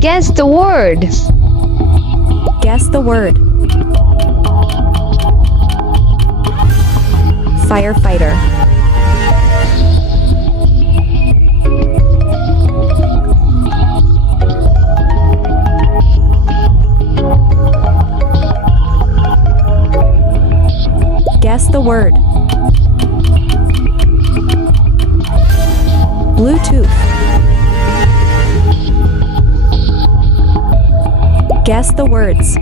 Guess the word. Guess the word. Firefighter. Guess the word. Bluetooth. Guess the words.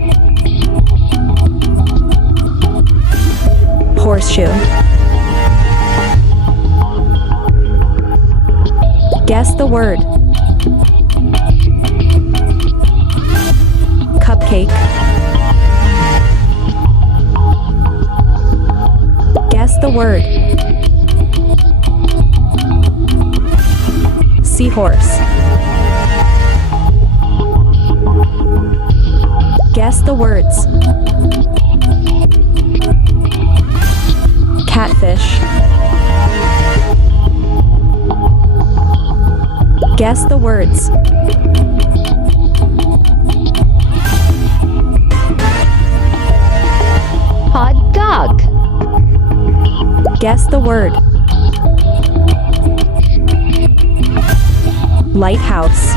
Horseshoe. Guess the word. Cupcake. Guess the word. Seahorse. Guess the words. Catfish. Guess the words. Hot dog. Guess the word. Lighthouse.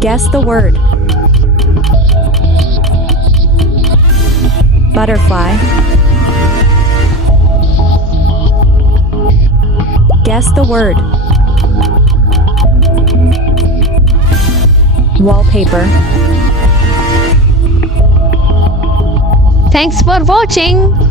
Guess the word. Butterfly. Guess the word. Wallpaper. Thanks for watching.